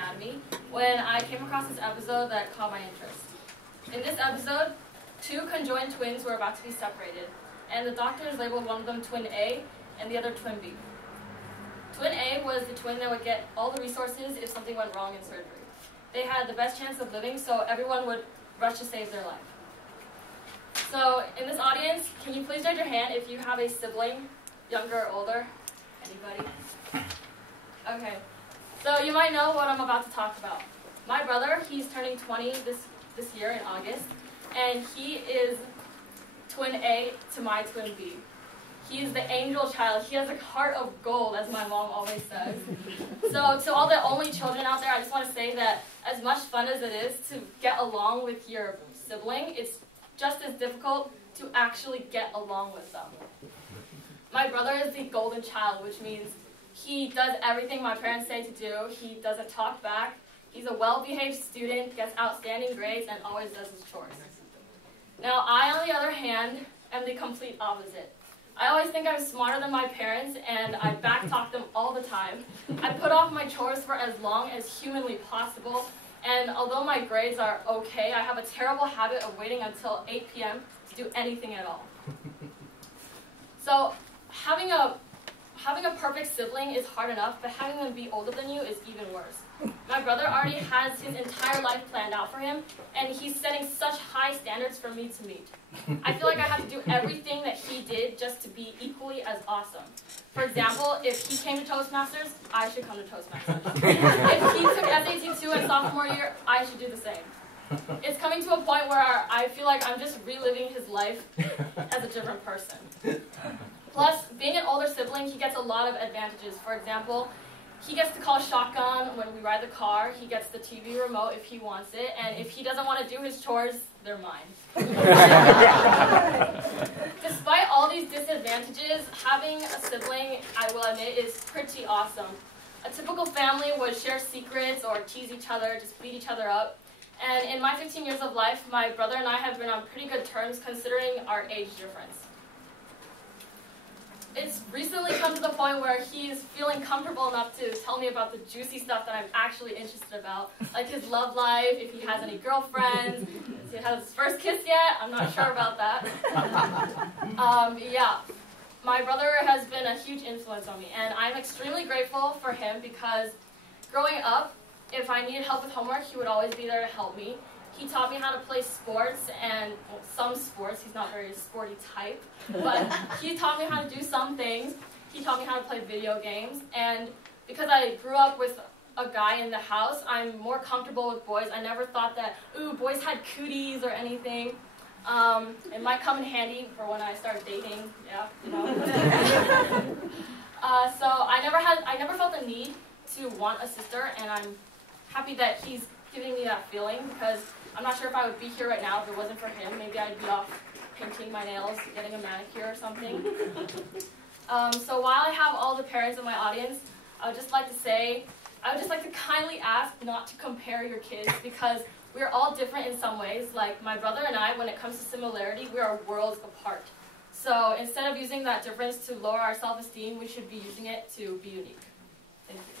anatomy when I came across this episode that caught my interest. In this episode, two conjoined twins were about to be separated, and the doctors labeled one of them Twin A and the other Twin B. Twin A was the twin that would get all the resources if something went wrong in surgery. They had the best chance of living, so everyone would rush to save their life. So, in this audience, can you please raise your hand if you have a sibling, younger or older? Anybody? Okay. So, you might know what I'm about to talk about. My brother, he's turning 20 this year in August, and he is Twin A to my Twin B. He's the angel child. He has a heart of gold, as my mom always says. So to all the only children out there, I just want to say that as much fun as it is to get along with your sibling, it's just as difficult to actually get along with them. My brother is the golden child, which means he does everything my parents say to do. He doesn't talk back. He's a well-behaved student, gets outstanding grades, and always does his chores. Now, I, on the other hand, am the complete opposite. I always think I'm smarter than my parents, and I backtalk them all the time. I put off my chores for as long as humanly possible, and although my grades are okay, I have a terrible habit of waiting until 8 p.m. to do anything at all. So having a perfect sibling is hard enough, but having them be older than you is even worse. My brother already has his entire life planned out for him, and he's setting such high standards for me to meet. I feel like I have to do everything that he did just to be equally as awesome. For example, if he came to Toastmasters, I should come to Toastmasters. If he took SAT 2 in sophomore year, I should do the same. It's coming to a point where I feel like I'm just reliving his life as a different person. Plus, being an older sibling, he gets a lot of advantages. For example, he gets to call shotgun when we ride the car. He gets the TV remote if he wants it. And if he doesn't want to do his chores, they're mine. Despite all these disadvantages, having a sibling, I will admit, is pretty awesome. A typical family would share secrets or tease each other, just beat each other up. And in my 15 years of life, my brother and I have been on pretty good terms considering our age difference. It's recently come to the point where he's feeling comfortable enough to tell me about the juicy stuff that I'm actually interested about, like his love life, if he has any girlfriends, if he has his first kiss yet. I'm not sure about that. Yeah, my brother has been a huge influence on me, and I'm extremely grateful for him because growing up, if I needed help with homework, he would always be there to help me. He taught me how to play sports, and well, some sports. He's not very sporty type, but he taught me how to do some things. He taught me how to play video games, and because I grew up with a guy in the house, I'm more comfortable with boys. I never thought that, ooh, boys had cooties or anything. It might come in handy for when I start dating, yeah, you know. So I never felt the need to want a sister, and I'm happy that he's giving me that feeling because I'm not sure if I would be here right now if it wasn't for him. Maybe I'd be off painting my nails, getting a manicure or something. So while I have all the parents in my audience, I would just like to kindly ask not to compare your kids because we're all different in some ways. Like my brother and I, when it comes to similarity, we are worlds apart. So instead of using that difference to lower our self-esteem, we should be using it to be unique. Thank you.